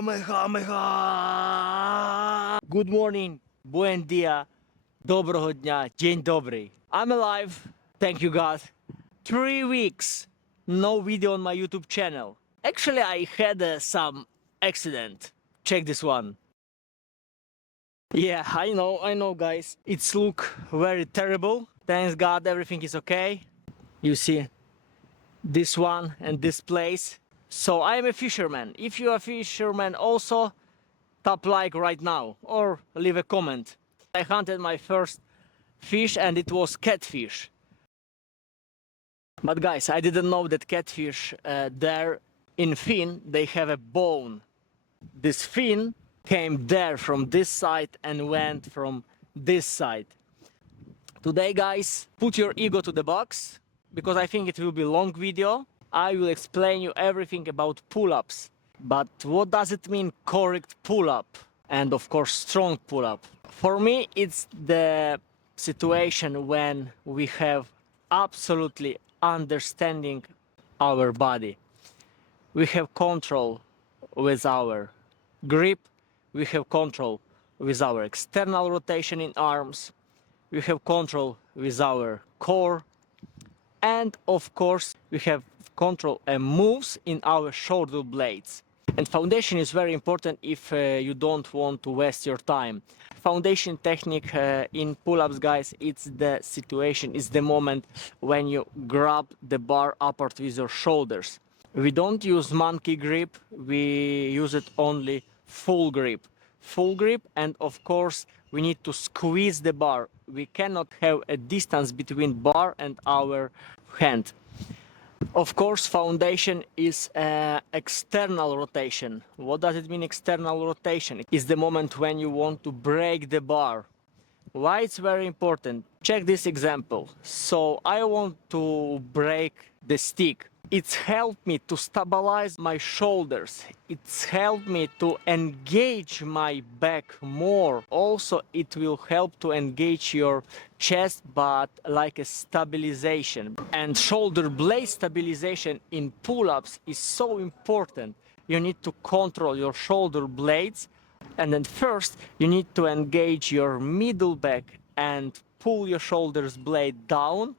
Good morning, buen dia, доброго дня, dzień dobry. I'm alive, thank you God. 3 weeks, no video on my YouTube channel. Actually, I had some accident. Check this one. Yeah, I know guys. It's look very terrible. Thanks God, everything is okay. You see this one and this place. So I am a fisherman. If you are a fisherman also, tap like right now or leave a comment. I hunted my first fish and it was catfish. But guys, I didn't know that catfish there in fin they have a bone. This fin came there from this side and went from this side. Today guys, put your ego to the box because I think it will be a long video. I will explain you everything about pull-ups. But what does it mean correct pull-up? And of course strong pull-up. For me it's the situation when we have absolutely understanding our body. We have control with our grip, we have control with our external rotation in arms, we have control with our core, and of course we have control and moves in our shoulder blades. And foundation is very important if you don't want to waste your time. Foundation technique in pull-ups, guys, it's the situation, it's the moment when you grab the bar upward with your shoulders. We don't use monkey grip, we use it only full grip. Full grip, and of course we need to squeeze the bar. We cannot have a distance between bar and our hand. Of course, foundation is external rotation. What does it mean external rotation? It's the moment when you want to break the bar. Why it's very important? Check this example. So I want to break the stick. It's helped me to stabilize my shoulders. It's helped me to engage my back more. Also, it will help to engage your chest, but like a stabilization. And shoulder blade stabilization in pull-ups is so important. You need to control your shoulder blades. And then first, you need to engage your middle back and pull your shoulders blade down.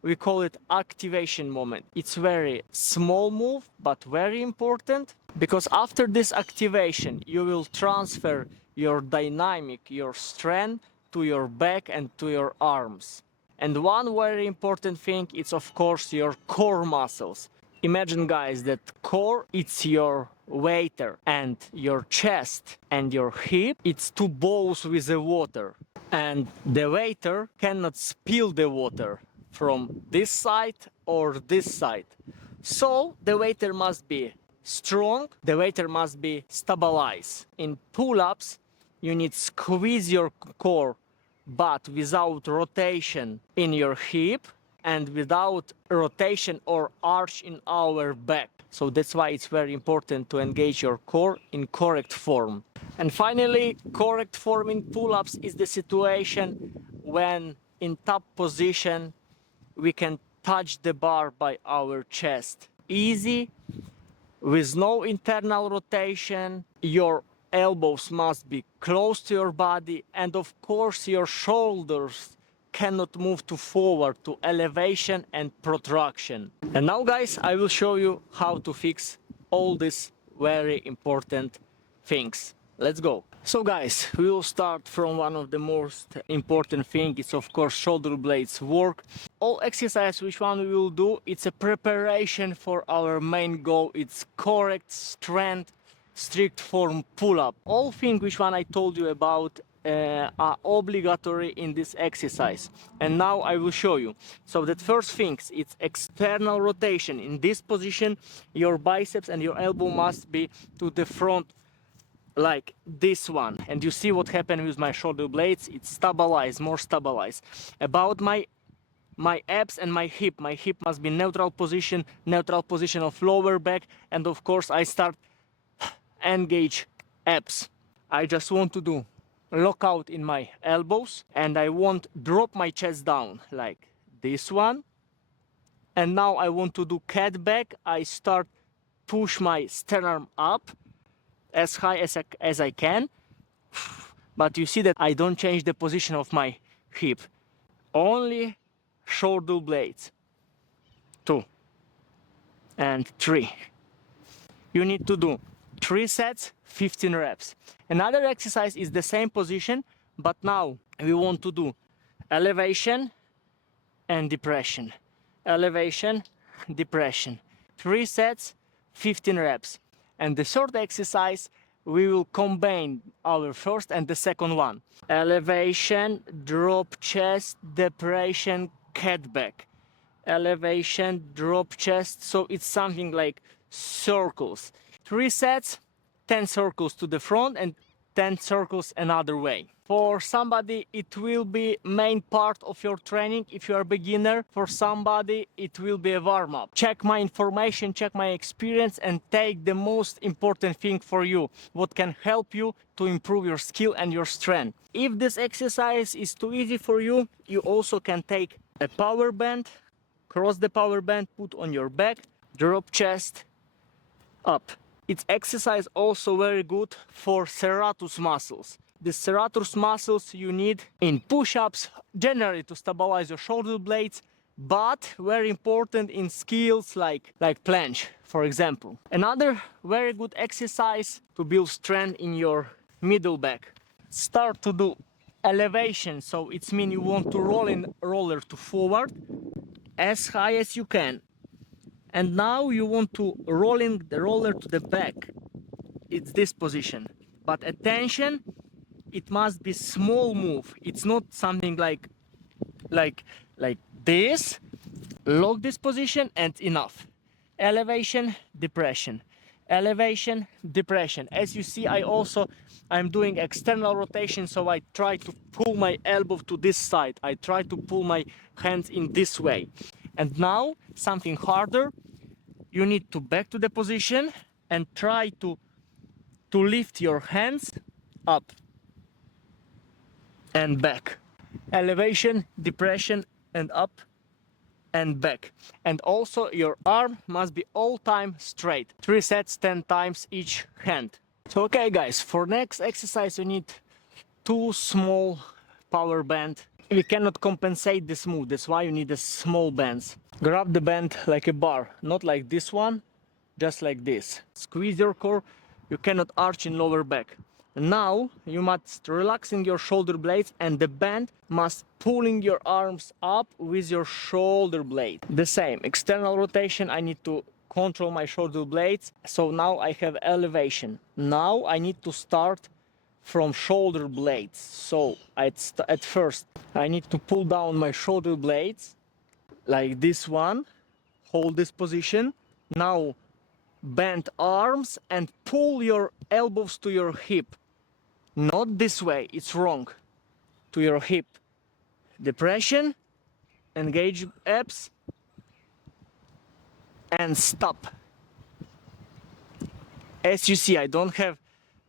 We call it activation moment. It's very small move, but very important, because after this activation, you will transfer your dynamic, your strength to your back and to your arms. And one very important thing is of course your core muscles. Imagine guys that core it's your waiter, and your chest and your hip it's two bowls with the water, and the waiter cannot spill the water from this side or this side. So the waiter must be strong, the waiter must be stabilized. In pull-ups you need squeeze your core, but without rotation in your hip and without rotation or arch in our back. So that's why it's very important to engage your core in correct form. And finally, correct form in pull-ups is the situation when in top position we can touch the bar by our chest. Easy, with no internal rotation. Your elbows must be close to your body, and of course your shoulders cannot move to forward, to elevation and protraction. And now guys, I will show you how to fix all these very important things. Let's go. So guys, we will start from one of the most important things. It's of course shoulder blades work. All exercise which one we will do, it's a preparation for our main goal. It's correct strength, strict form pull-up. All things which one I told you about are obligatory in this exercise, and now I will show you. So that first thing, it's external rotation. In this position your biceps and your elbow must be to the front like this one, and you see what happened with my shoulder blades. It's stabilized, more stabilized. About my abs and my hip must be neutral position of lower back, and of course I start engage abs. I just want to do lockout in my elbows, and I won't drop my chest down like this one. And now I want to do cat back. I start push my sternum up as high as I can. But you see that I don't change the position of my hip. Only shoulder blades. 2 and 3. You need to do 3 sets, 15 reps. Another exercise is the same position, but now we want to do elevation and depression. Elevation, depression. 3 sets, 15 reps. And the third exercise, we will combine our first and the second one. Elevation, drop chest, depression, cat back. Elevation, drop chest, so it's something like circles. 3 sets, 10 circles to the front and 10 circles another way. For somebody it will be main part of your training if you are a beginner. For somebody it will be a warm-up. Check my information, check my experience and take the most important thing for you, what can help you to improve your skill and your strength. If this exercise is too easy for you, you also can take a power band, cross the power band, put on your back, drop chest, up. It's exercise also very good for serratus muscles. The serratus muscles you need in push-ups generally to stabilize your shoulder blades, but very important in skills like planche, for example. Another very good exercise to build strength in your middle back. Start to do elevation, so it means you want to roll in roller to forward as high as you can. And now you want to roll in the roller to the back. It's this position. But attention, it must be small move. It's not something like this. Lock this position and enough. Elevation, depression. Elevation, depression. As you see, I'm doing external rotation, so I try to pull my elbow to this side. I try to pull my hands in this way. And now something harder. You need to back to the position and try to lift your hands up and back. Elevation, depression, and up and back. And also your arm must be all time straight. 3 sets, 10 times each hand. So okay guys, for next exercise you need 2 small power band. We cannot compensate this move, that's why you need the small bands. Grab the band like a bar, not like this one, just like this. Squeeze your core, you cannot arch in lower back. Now you must relaxing your shoulder blades and the band must pulling your arms up with your shoulder blade. The same, external rotation, I need to control my shoulder blades. So now I have elevation. Now I need to start from shoulder blades. So at first I need to pull down my shoulder blades like this one, hold this position. Now bend arms and pull your elbows to your hip. Not this way, it's wrong. To your hip. Depression, engage abs and stop. As you see, I don't have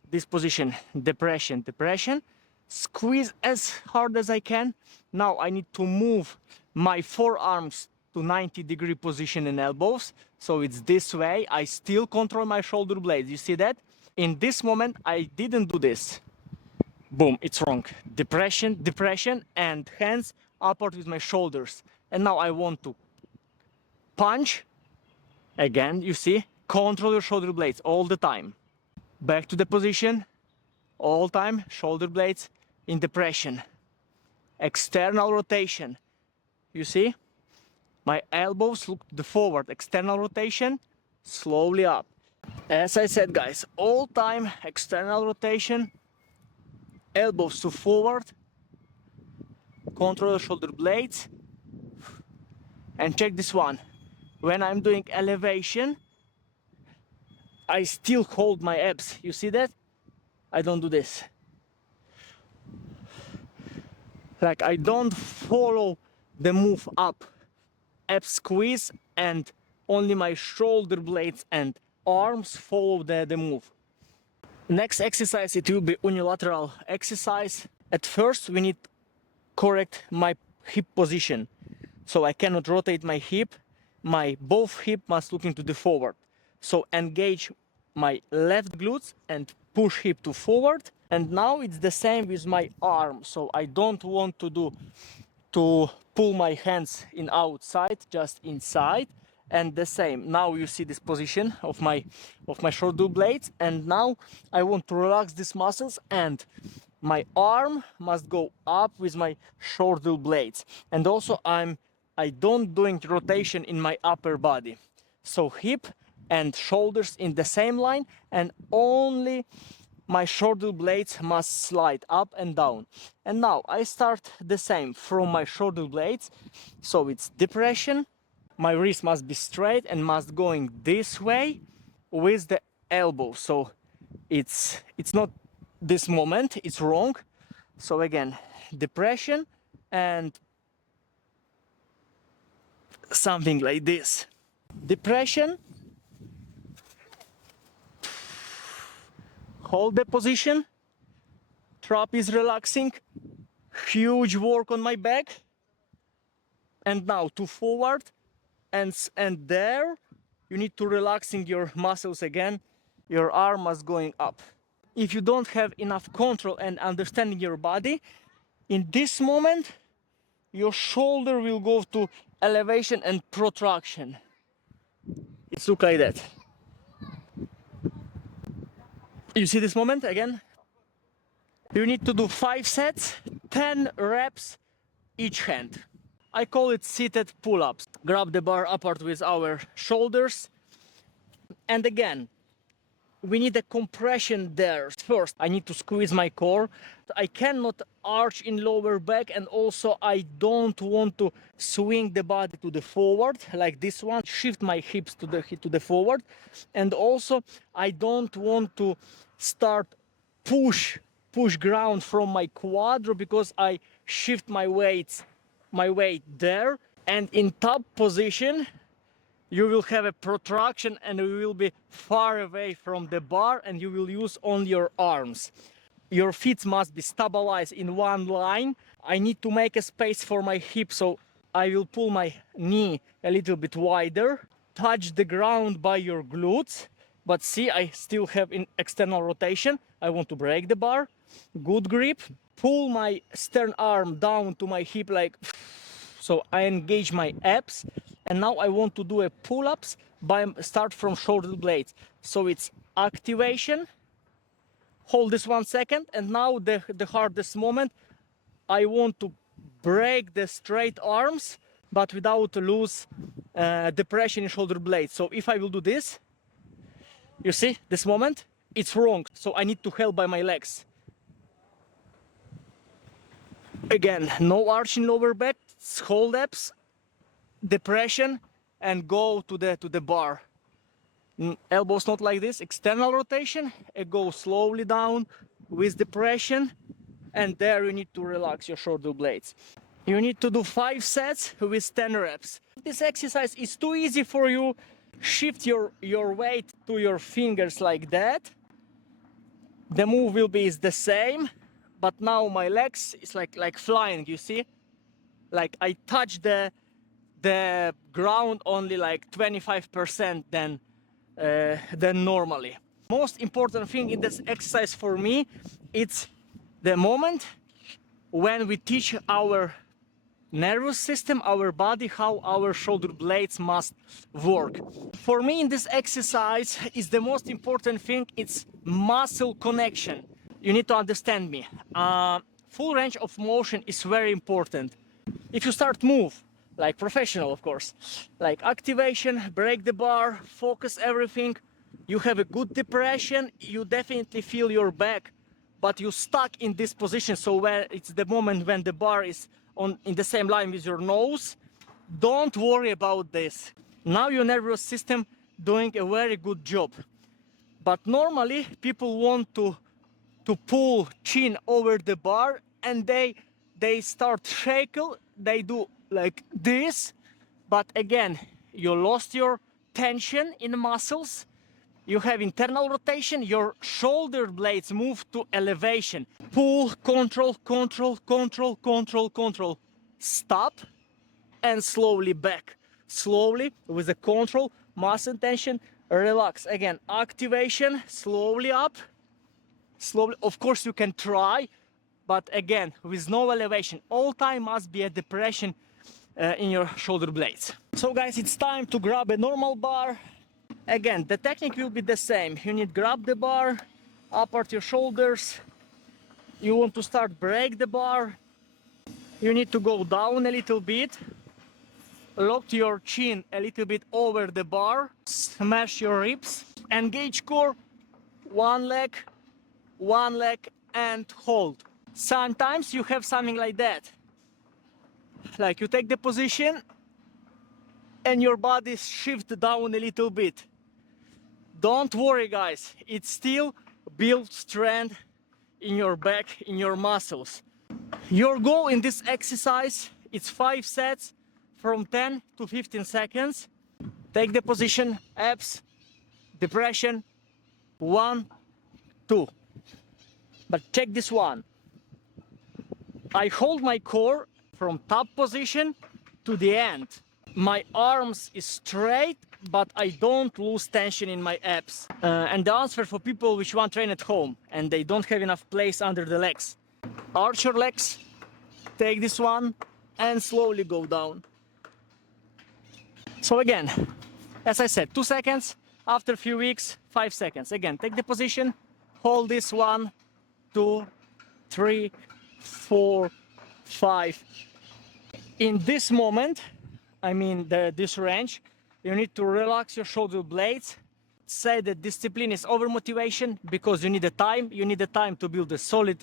this position, depression, depression. Squeeze as hard as I can. Now I need to move my forearms to 90-degree position in elbows. So it's this way. I still control my shoulder blades. You see that? In this moment, I didn't do this. Boom, it's wrong. Depression, depression, and hands upward with my shoulders. And now I want to punch. Again, you see, control your shoulder blades all the time. Back to the position, all time, shoulder blades in depression. External rotation. You see, my elbows look to the forward. External rotation, slowly up. As I said, guys, all time external rotation, elbows to forward, control the shoulder blades, and check this one. When I'm doing elevation, I still hold my abs. You see that? I don't do this. Like I don't follow the move up. Ab squeeze and only my shoulder blades and arms follow the move. Next exercise, it will be unilateral exercise. At first we need correct my hip position. So I cannot rotate my hip. My both hip must look into the forward. So engage my left glutes and push hip to forward. And now it's the same with my arm. So I don't want to pull my hands in outside, just inside. And the same. Now you see this position of my shoulder blades. And now I want to relax these muscles, and my arm must go up with my shoulder blades. And also I don't doing rotation in my upper body. So hip and shoulders in the same line, and only my shoulder blades must slide up and down. And now I start the same from my shoulder blades. So it's depression. My wrist must be straight and must going this way with the elbow. So it's not this moment, it's wrong. So again, depression and something like this. Depression, hold the position, trap is relaxing, huge work on my back, and now to forward, and there you need to relaxing your muscles again. Your arm is going up. If you don't have enough control and understanding your body, in this moment your shoulder will go to elevation and protraction. It's look like that. You see this moment again? You need to do 5 sets, 10 reps each hand. I call it seated pull-ups. Grab the bar apart with our shoulders. And again, we need a compression there. First, I need to squeeze my core. I cannot arch in lower back, and also I don't want to swing the body to the forward like this one. Shift my hips to the forward. And also I don't want to start push ground from my quadro, because I shift my weight there. And in top position you will have a protraction, and you will be far away from the bar, and you will use only your arms. Your feet must be stabilized in one line. I need to make a space for my hip, so I will pull my knee a little bit wider. Touch the ground by your glutes, but see, I still have in external rotation. I want to break the bar. Good grip. Pull my stern arm down to my hip, like so I engage my abs. And now I want to do a pull-ups by start from shoulder blades. So it's activation. Hold this 1 second, and now the hardest moment. I want to break the straight arms, but without lose depression in shoulder blades. So if I will do this, you see this moment, it's wrong. So I need to help by my legs. Again, no arch in lower back, hold abs, depression, and go to the bar. Elbows not like this, external rotation, and go slowly down with depression, and there you need to relax your shoulder blades. You need to do 5 sets with 10 reps. If this exercise is too easy for you, shift your weight to your fingers like that. The move will be the same, but now my legs is like flying, you see? Like I touch the ground only like 25% than normally. Most important thing in this exercise for me, it's the moment when we teach our nervous system, our body, how our shoulder blades must work. For me in this exercise is the most important thing, it's muscle connection. You need to understand me. Full range of motion is very important. If you start move, like professional of course, like activation, break the bar, focus everything, you have a good depression, you definitely feel your back, but you stuck in this position. So where it's the moment when the bar is in the same line with your nose, don't worry about this. Now your nervous system doing a very good job. But normally people want to pull chin over the bar, and they start shackle, they do like this, but again you lost your tension in the muscles. You have internal rotation, your shoulder blades move to elevation. Pull, control, control, control, control, control. Stop and slowly back. Slowly with the control, muscle tension, relax. Again, activation, slowly up, slowly. Of course, you can try, but again, with no elevation. All time must be a depression in your shoulder blades. So guys, it's time to grab a normal bar. Again, the technique will be the same. You need to grab the bar, apart your shoulders. You want to start break the bar. You need to go down a little bit. Lock your chin a little bit over the bar. Smash your ribs. Engage core. One leg, and hold. Sometimes you have something like that. Like you take the position and your body shifts down a little bit. Don't worry, guys. It still builds strength in your back, in your muscles. Your goal in this exercise is 5 sets from 10 to 15 seconds. Take the position, abs, depression, 1, 2. But check this one. I hold my core from top position to the end. My arms is straight, but I don't lose tension in my abs. And the answer for people which want to train at home and they don't have enough place under the legs. Arch your legs, take this one, and slowly go down. So again, as I said, 2 seconds. After a few weeks, 5 seconds. Again, take the position, hold this 1, 2, 3, 4, 5. In this moment, I mean this range, you need to relax your shoulder blades. Say that discipline is over motivation because you need the time. You need the time to build a solid,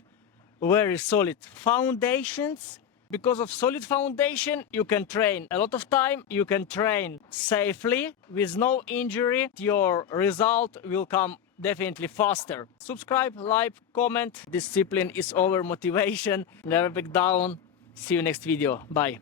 very solid foundations. Because of solid foundation, you can train a lot of time. You can train safely with no injury. Your result will come definitely faster. Subscribe, like, comment. Discipline is over motivation. Never back down. See you next video. Bye.